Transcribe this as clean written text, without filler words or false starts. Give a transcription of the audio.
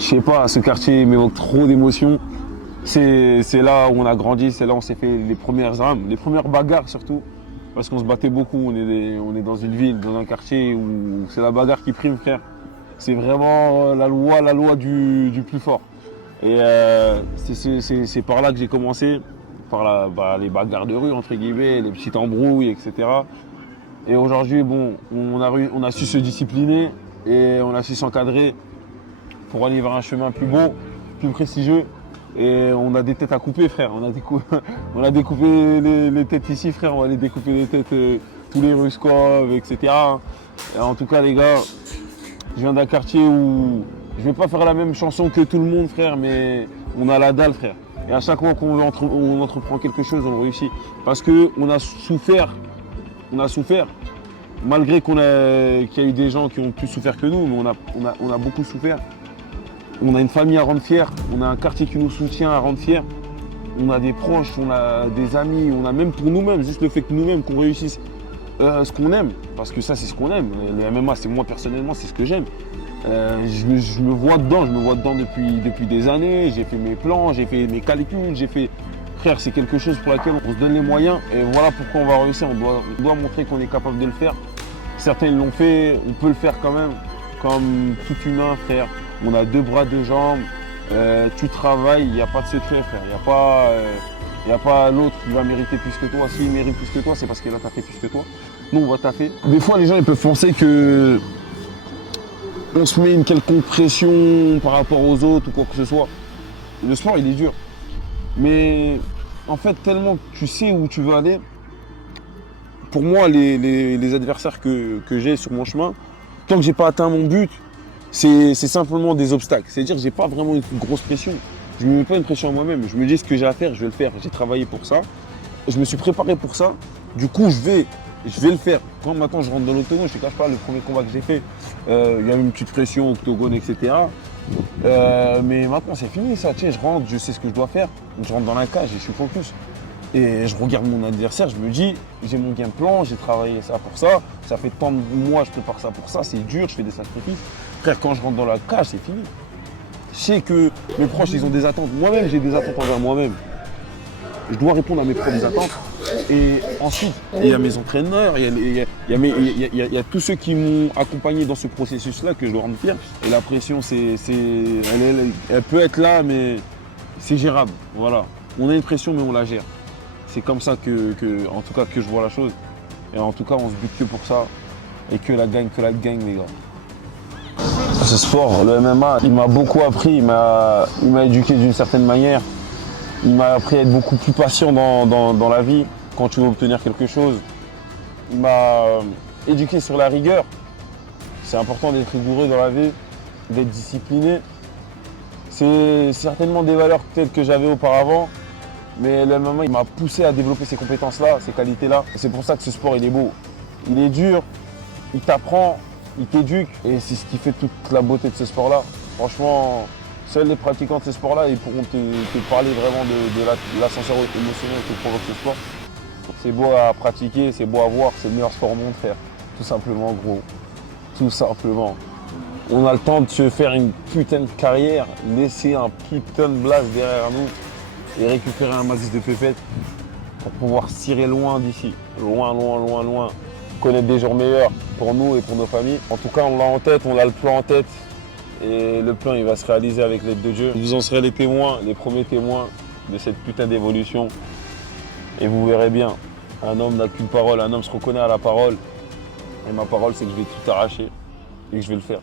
Je sais pas, ce quartier m'évoque trop d'émotions. C'est là où on a grandi, c'est là où on s'est fait les premières armes, les premières bagarres surtout. Parce qu'on se battait beaucoup, on est dans une ville, dans un quartier où c'est la bagarre qui prime, frère. C'est vraiment la loi du plus fort. Et c'est par là que j'ai commencé, les bagarres de rue, entre guillemets, les petites embrouilles, etc. Et aujourd'hui, bon, on a su se discipliner et on a su s'encadrer pour aller vers un chemin plus beau, plus prestigieux. Et on a des têtes à couper, frère. On a découpé les têtes ici, frère. On va aller découper les têtes, tous les Ruskov, etc. Et en tout cas, les gars, je viens d'un quartier où je vais pas faire la même chanson que tout le monde, frère, mais on a la dalle, frère. Et à chaque fois qu'on entreprend quelque chose, on le réussit. Parce qu'on a souffert. On a souffert. Malgré qu'il y a eu des gens qui ont plus souffert que nous, mais on a beaucoup souffert. On a une famille à rendre fière, on a un quartier qui nous soutient à rendre fiers. On a des proches, on a des amis, on a même pour nous-mêmes, juste le fait que nous-mêmes qu'on réussisse ce qu'on aime, parce que ça c'est ce qu'on aime. Le MMA, c'est moi personnellement, c'est ce que j'aime. Je me vois dedans, depuis des années, j'ai fait mes plans, j'ai fait mes calculs, Frère, c'est quelque chose pour laquelle on se donne les moyens et voilà pourquoi on va réussir. On doit montrer qu'on est capable de le faire. Certains l'ont fait, on peut le faire quand même, comme tout humain, frère. On a deux bras, deux jambes, tu travailles, il n'y a pas de secret, frère. Il n'y a pas l'autre qui va mériter plus que toi. S'il mérite plus que toi, c'est parce qu'il a taffé plus que toi. Nous, on va taffer. Des fois, les gens ils peuvent penser que on se met une quelconque pression par rapport aux autres ou quoi que ce soit. Le sport, il est dur. Mais en fait, tellement que tu sais où tu veux aller, pour moi, les adversaires que j'ai sur mon chemin, tant que j'ai pas atteint mon but, c'est simplement des obstacles. C'est-à-dire que j'ai pas vraiment une grosse pression. Je ne me mets pas une pression à moi-même. Je me dis ce que j'ai à faire, je vais le faire. J'ai travaillé pour ça. Je me suis préparé pour ça. Du coup, je vais le faire. Quand maintenant je rentre dans l'octogone, je ne te cache pas, le premier combat que j'ai fait, il y a eu une petite pression, octogone, etc. Mais maintenant, c'est fini ça. Tu sais, je rentre, je sais ce que je dois faire. Je rentre dans la cage et je suis focus. Et je regarde mon adversaire, je me dis, j'ai mon game plan, j'ai travaillé ça pour ça. Ça fait tant de mois, je prépare ça pour ça. C'est dur, je fais des sacrifices. Frère, quand je rentre dans la cage, c'est fini. Je sais que mes proches, ils ont des attentes. Moi-même, j'ai des attentes envers moi-même. Je dois répondre à mes propres attentes. Et ensuite, il y a mes entraîneurs, il y a tous ceux qui m'ont accompagné dans ce processus-là que je dois rendre fier. Et la pression, elle peut être là, mais c'est gérable. Voilà. On a une pression, mais on la gère. C'est comme ça en tout cas, que je vois la chose. Et en tout cas, on se bute que pour ça. Et que la gagne, les gars. Ce sport, le MMA, il m'a beaucoup appris, il m'a éduqué d'une certaine manière. Il m'a appris à être beaucoup plus patient dans la vie quand tu veux obtenir quelque chose. Il m'a éduqué sur la rigueur. C'est important d'être rigoureux dans la vie, d'être discipliné. C'est certainement des valeurs peut-être que j'avais auparavant, mais le MMA, il m'a poussé à développer ces compétences-là, ces qualités-là. C'est pour ça que ce sport, il est beau. Il est dur, il t'apprend, il t'éduque, et c'est ce qui fait toute la beauté de ce sport-là. Franchement, seuls les pratiquants de ce sport-là, ils pourront te parler vraiment de l'ascenseur émotionnel que provoque ce sport. C'est beau à pratiquer, c'est beau à voir, c'est le meilleur sport au monde, frère. Tout simplement, gros. Tout simplement. On a le temps de se faire une putain de carrière, laisser un putain de blast derrière nous et récupérer un max de pépettes pour pouvoir tirer loin d'ici. Loin, loin, loin, loin. Connaître des jours meilleurs pour nous et pour nos familles. En tout cas, on l'a en tête, on a le plan en tête. Et le plan, il va se réaliser avec l'aide de Dieu. Vous en serez les témoins, les premiers témoins de cette putain d'évolution. Et vous verrez bien, un homme n'a qu'une parole, un homme se reconnaît à la parole. Et ma parole, c'est que je vais tout arracher et que je vais le faire.